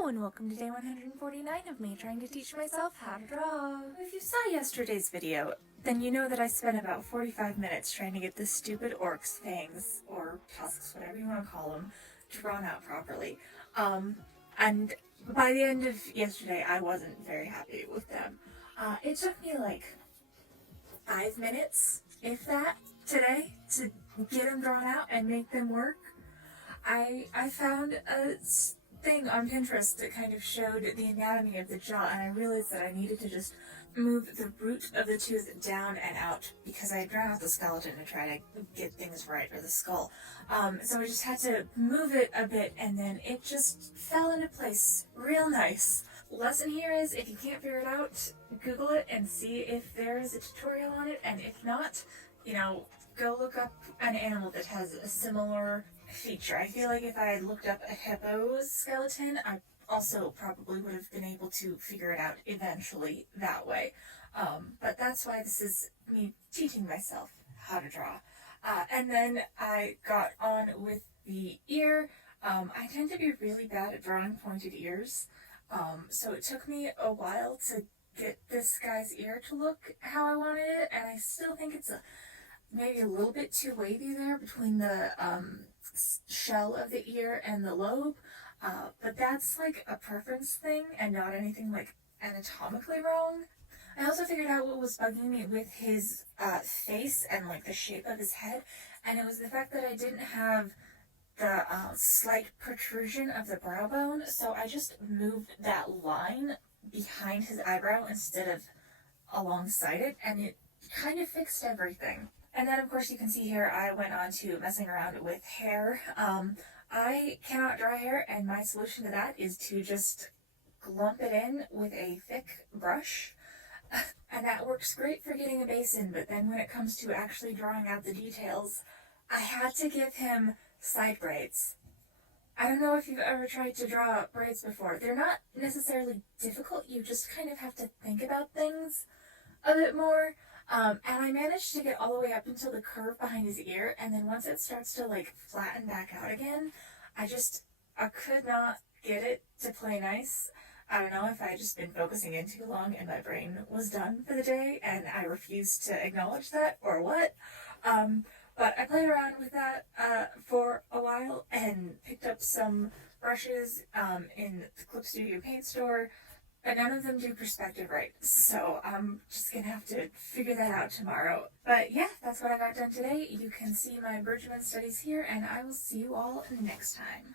Hello and welcome to day 149 of me trying to teach myself how to draw. If you saw yesterday's video, then you know that I spent about 45 minutes trying to get the stupid orcs' fangs, or tusks, whatever you want to call them, drawn out properly. And by the end of yesterday, I wasn't very happy with them. It took me like 5 minutes, if that, today to get them drawn out and make them work. I found a thing on Pinterest that kind of showed the anatomy of the jaw, and I realized that I needed to just move the root of the tooth down and out because I had drawn out the skeleton to try to get things right for the skull. So I just had to move it a bit, and then it just fell into place real nice. Lesson here is, if you can't figure it out, Google it and see if there is a tutorial on it, and if not, go look up an animal that has a similar feature. I feel like if I had looked up a hippo's skeleton, I also probably would have been able to figure it out eventually that way. But that's why this is me teaching myself how to draw. And then I got on with the ear. I tend to be really bad at drawing pointed ears. So it took me a while to get this guy's ear to look how I wanted it, and I still think it's maybe a little bit too wavy there between the shell of the ear and the lobe, but that's like a preference thing and not anything like anatomically wrong. I also figured out what was bugging me with his face and like the shape of his head, and it was the fact that I didn't have the slight protrusion of the brow bone, so I just moved that line behind his eyebrow instead of alongside it, and it kind of fixed everything. And then, of course, you can see here I went on to messing around with hair. I cannot draw hair, and my solution to that is to just glump it in with a thick brush. And that works great for getting a base in, but then when it comes to actually drawing out the details, I had to give him side braids. I don't know if you've ever tried to draw braids before. They're not necessarily difficult, you just kind of have to think about things a bit more. And I managed to get all the way up until the curve behind his ear, and then once it starts to like flatten back out again, I could not get it to play nice. I don't know if I had just been focusing in too long and my brain was done for the day and I refused to acknowledge that or what. But I played around with that for a while and picked up some brushes in the Clip Studio paint store. But none of them do perspective right, so I'm just gonna have to figure that out tomorrow. But yeah, that's what I got done today. You can see my Bergman studies here, and I will see you all next time.